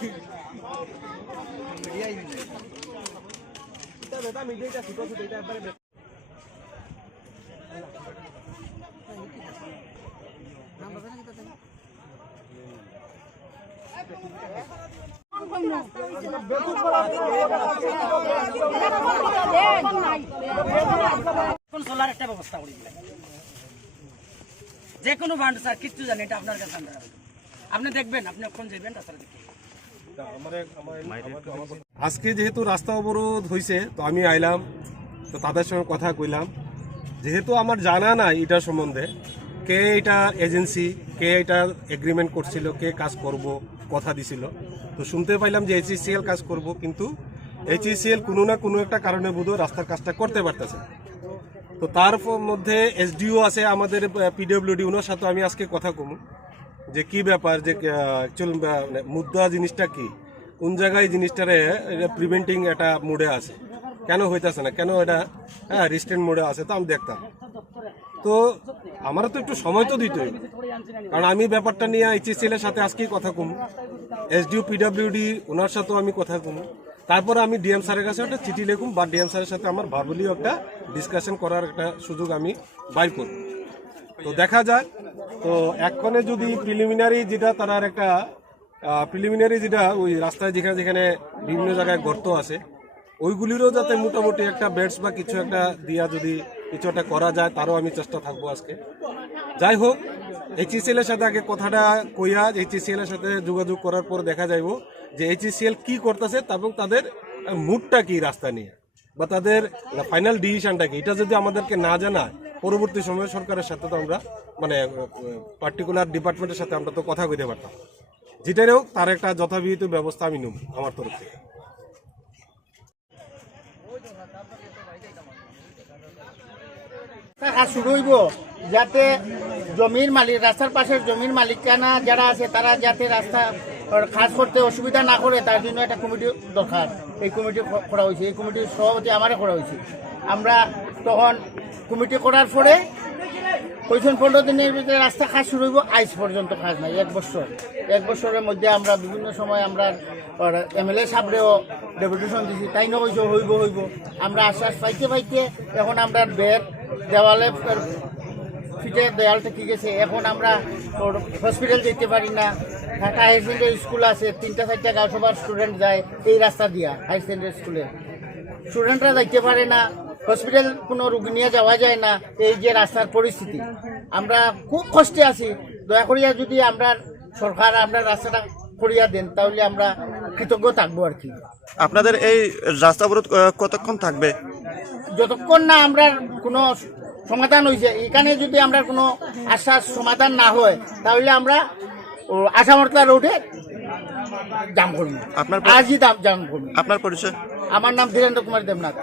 এখন সোলার একটা ব্যবস্থা করি দিলাম। যে কোনো বান্ড স্যার কিচ্ছু জানি, এটা আপনার কাছে আন্ডার আপনি দেখবেন, আপনি কখন যাবেন রাস্তা দেখবেন আজকে যেহেতু রাস্তা অবরোধ হয়েছে তো আমি আইলাম তো তাদের সঙ্গে কথা কইলাম। যেহেতু আমার জানা নাই এটা সম্বন্ধে কে এটা এজেন্সি কে এটা এগ্রিমেন্ট করছিল কে কাজ করব কথা দিছিল। তো শুনতে পাইলাম যে এইচইসিএল কাজ করব কিন্তু এইচইসিএল কোনো না কোনো একটা কারণে বোধ রাস্তার কাজটা করতে পারতেছে। তো তার মধ্যে এসডিও আছে আমাদের পিডব্লিউডি ওনার সাথে আমি আজকে কথা কমু। যে কি ব্যাপার, যে অ্যাকচুয়াল মুদ্রা জিনিসটা কি? কোন জায়গায় জিনিসটারে প্রিভেন্টিং একটা মোডে আছে? কেন হইতাছে না? কেন এটা হ্যাঁ রিস্টেন্ট মোডে আছে তো আমি দেখতাম। তো আমারও তো একটু সময় তো দিতে হইবে। কারণ আমি ব্যাপারটা নিয়ে এইচএসএল এর সাথে আজকেই কথা কমু। এসডিও, পিডব্লিউডি, ওনার সাথেও আমি কথা কমু। তারপরে আমি ডিএম স্যারের কাছে একটা চিঠি লিখুম বা ডিএম স্যারের সাথে আমার ভার্বলিও একটা ডিসকাশন করার একটা সুযোগ আমি বাইর করব। তো দেখা যায় তো এক্ষণে যদি প্রিলিমিনারি যেটা তার একটা প্রিলিমিনারি যেটা ওই রাস্তায় যেখানে যেখানে বিভিন্ন জায়গায় গর্ত আছে, ওইগুলিরও যাতে মোটামুটি একটা বেডস বা কিছু একটা দিয়া যদি কিছু একটা করা যায়, তারও আমি চেষ্টা থাকব আজকে। যাই হোক এইচএসিএল এর সাথে আগে কথাটা কইয়া এইচএসিএল এর সাথে যোগাযোগ করার পর দেখা যাইব যে এইচএসিএল কি করতেছে এবং তাদের মুডটা কি রাস্তা নিয়ে, বা তাদের ফাইনাল ডিসিশনটা কি। এটা যদি আমাদেরকে না জানায় পরবর্তী সময়ে সরকারের সাথে তো আমরা মানে পার্টিকুলার ডিপার্টমেন্টের সাথে আমরা তো কথা কইতে পারতাম। হোক, তার একটা যথাবিহিত ব্যবস্থা আমি নেব আমার তরফ থেকে। শুরু হইব, যাতে জমির মালিক, রাস্তার পাশের জমির মালিকানা যারা আছে, তারা যাতে রাস্তা কাজ করতে অসুবিধা না করে, তার জন্য একটা কমিটি দরকার। এই কমিটি করা হয়েছে। এই কমিটির সভাপতি আমারে করা হয়েছে। আমরা তখন কমিটি করার পরে কইছেন পনেরো দিনের ভিতরে রাস্তা কাজ শুরু হইব আইস পর্যন্ত কাজ নাই, এক বছর। এক বছরের মধ্যে আমরা বিভিন্ন সময় আমরা এমএলএ সাবরেও ডেপুটেশন দিছি তাই না কইছে হইব হইব। আমরা আশ্বাস পাইতে পাইতে এখন আমরা বেড, দেওয়ালে ফিটে দেয়ালটা ঠিক আছে এখন আমরা হসপিটাল যেতে পারি না। ঢাকা হাই সেকেন্ডারি স্কুল আছে, তিনটা চারটা গাঁও সবার স্টুডেন্ট যায় এই রাস্তা দিয়া, হাই সেকেন্ডারি স্কুলে। স্টুডেন্টরা যাইতে পারে না। হসপিটাল কোনো রুগী নিয়ে যাওয়া যায় না এই যে রাস্তার পরিস্থিতি। আমরা খুব কষ্টে আছি। দয়া করিয়া যদি আমরা সরকার আমরা রাস্তাটা করিয়া দেন তাহলে আমরা কৃতজ্ঞ থাকব আর কি। আপনাদের এই রাস্তা অবরোধ কতক্ষণ থাকবে? যতক্ষণ না আমরা কোনো সমাধান হয়েছে এখানে যদি আমরা কোনো আশ্বাস সমাধান না হয় তাহলে আমরা ও, আসামর্তা রোডে জাম করব। আপনার আজই দাম জাম করব। আপনার পরিচয়? আমার নাম ধীরেন্দ্র কুমার দেবনাথ।